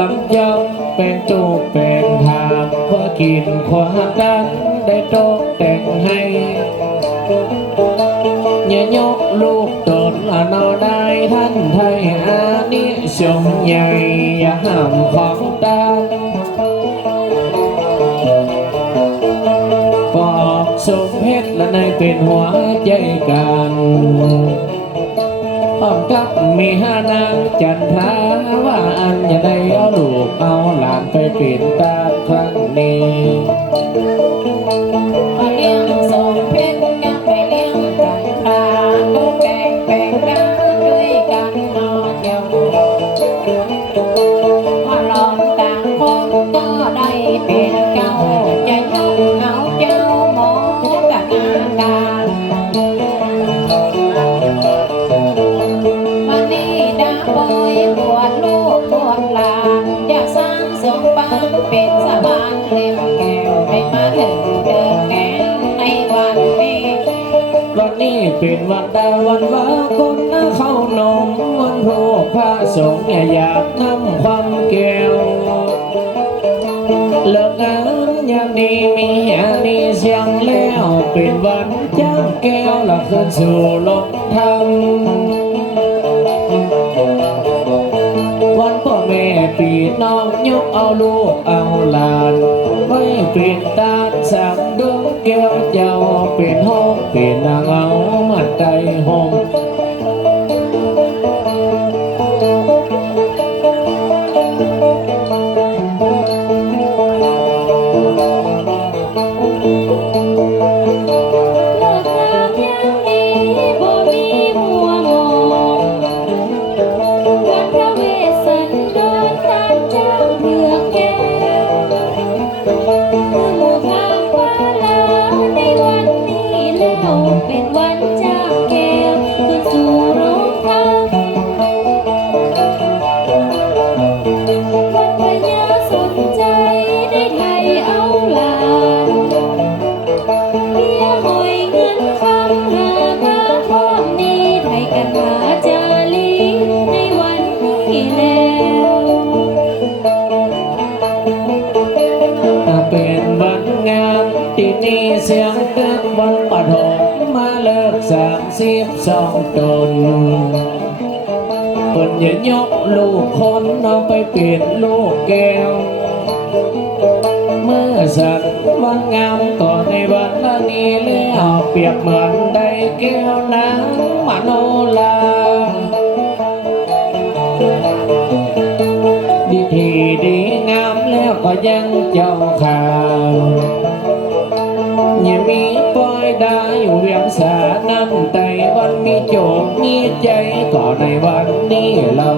ลำยองเป็นจูเป็นทางเพื่อกินความดันได้ตกแต่งให้อย่ายกลูกตนละนอได้ท่านไทยอานิสงใหญ่อย่าห้ามของตาปอกสมเพชรและในเป็นหัวใจกัน้อมกับมีห้านางจันทาว่าอันจะได้เอาลูกเอาหลานไปปิดตาครั้งนี้ ดาบอยบวชลูกบวชหลานจะสร้างสมบัติเป็นสบานเล่มแก้วให้มาถึงเดินแกงในวันนี้ วันนี้เป็นวันดาวันว่าคนหน้าเข้านมวันพระพระสงฆ์อยากนำความแก้วเลิกงานย่างดีมีอย่างดีเสียงแล้วเป็นวันจ้างแก้วละคืนสู่ลงทา ลูกเอาหลานไม่เป็นตาสามดวงแก้วเจ้าเป็นห้องเป็นนางเอามาใจห้อง ที่นี่เสียงเต้นวันปฐมมาเลิกสามสิบสองตนคนอย่ายกลูกคนเอาไปเปลี่ยนลูกแก้วเมีปรียบเหมือนได้แก้วนางมโนลาดีทีดีงามแล้วก็ยังเจ้าข่าวยังมีปล่อยได้เวียงสาน้ำใจวันมีโจกมีใจก็ในวันนี้เรา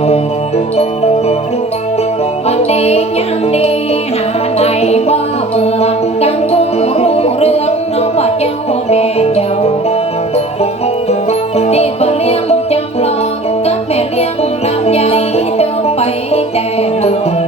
วันดียังดีหาในบ่เมืองกังกุ้งรุ่งเรืองน้องบ่เจ้าแม่เจ้าที่บ่เลี้ยงจำลองกับแม่เลี้ยงลำใหญ่เจ้าไปแต่เราที่จะเอา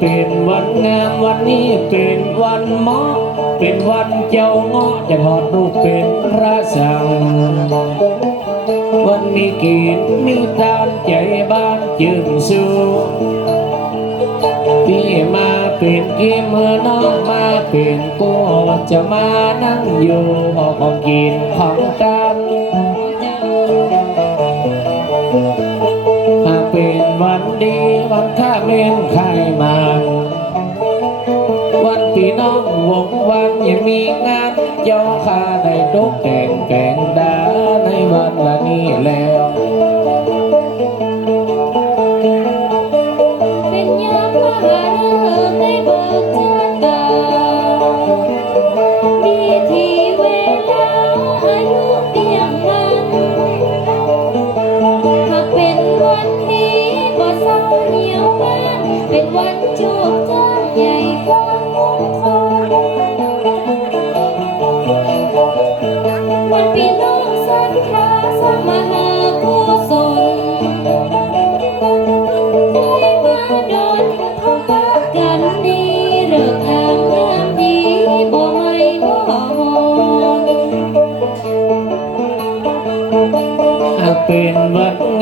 เป็นวันงามวันนี้เป็นวันเหมาะเป็นวันเจ้าเงาะจะถอดรูปเป็นพระสังวันมีกินมีตามใจบ้านจึงสู้พี่มาเป็นกินเมื่อน้องมาเป็นกูจะมานั่งอยู่หอของกินของกัน ดกแต่งแกงดาในวันละนี้แล้ว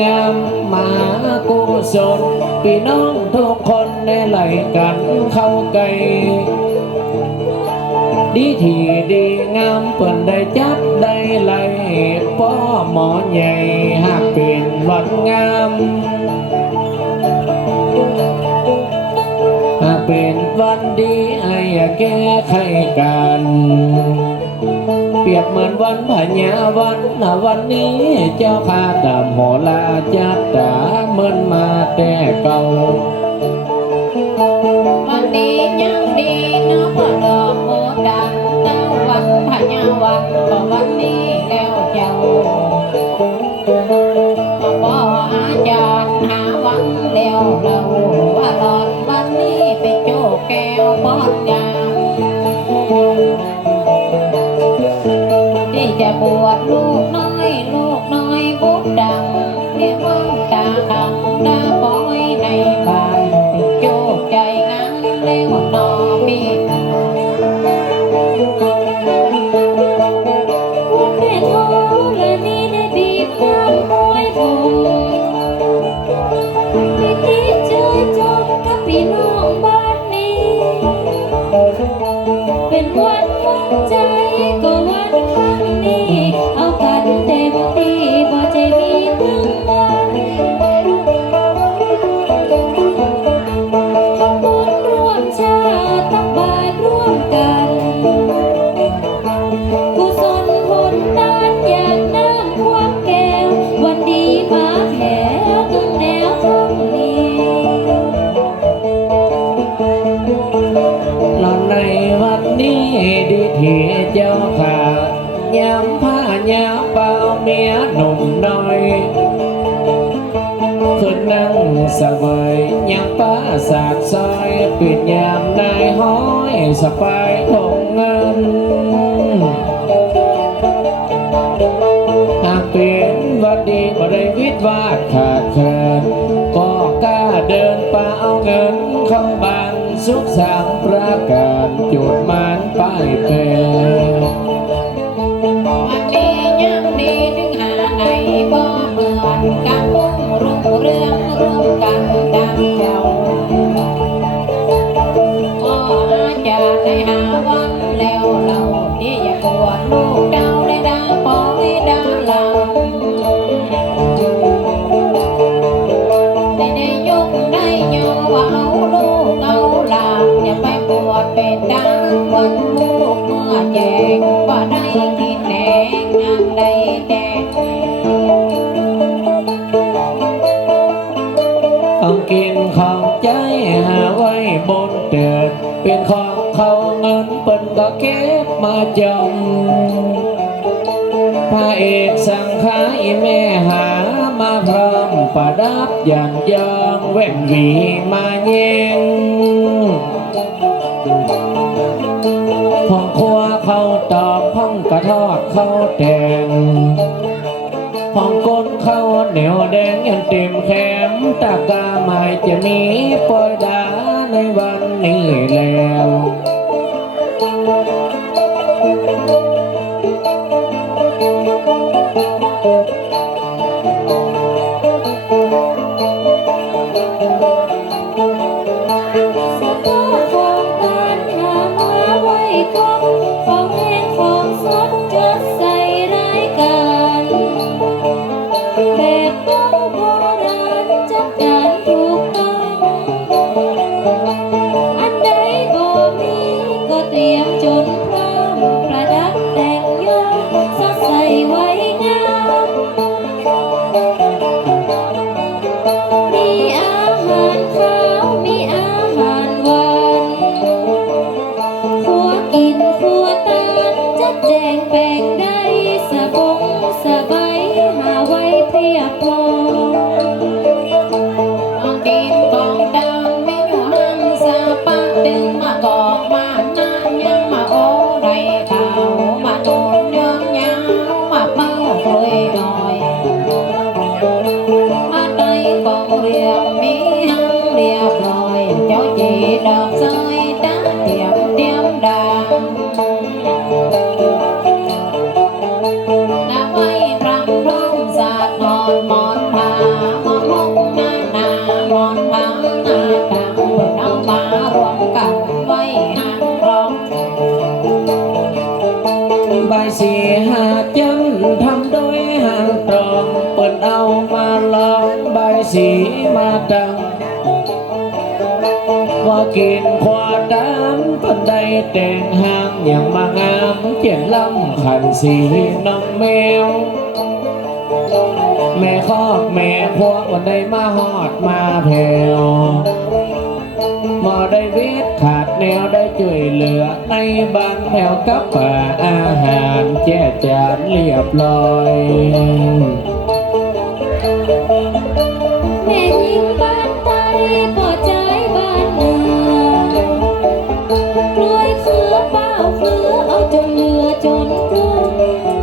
งามมหากุศลพี่น้องทุกคนได้ไหลกันเข้าไกลดีที่ดีงามเปิ่นได้จัดได้ไหลป้อหมอใหญ่หากเป็นวัดงามหากเป็นวันดีไอ้แก้ไขกัน เปรียบเหมือนวันพญาวันนะวันนี้เจ้าข้าดำโหลาจัดตาเหมือนมาแต่เก่าวันนี้ยังดีนะพอดอกโมดันเต้าวันพญาวันก็วันนี้แล้วเจ้าาายามผ้ายามเป่าเมียหนุ่มน้อยขึ้นนั่งเสวยยามป้าสาดซอยปิดยามนาย ของกินของใจหาไว้บนเตือนเป็นของเขาเงินเปิ้นก็เก็บมาจมพระเอกสังขายแม่หามาพร้อมประดับยันยองแว่นวีมาเย็ง ห้องครัวเขาตอบห้องกระทอดเขาแดงห้องก้นเขาเหนียวแดงยันเต็มแขมตากาไม่จะมีปอยดาในวันนี้แล้วามอนผาหน้าดังเปิดเอามารวมกันไว้หางรองใบสีหาดยันทำโดยหางตรองเปิดเอามาลอกแต่งหางอย่างมางามเจียนลำขันสีน้องแมวแม่คอกแม่พวกวันใดมาหอดมาแผ่วมาได้เวทขาดแนวได้ช่วยเหลือในบางแถวกับป่าอาหารแจ้จานเรียบร้อยแม่หญิงบ้านไทยปอใจบ้านเมืองกล้วยเขือเป้าเขือเอาจนเหลือจนกลือ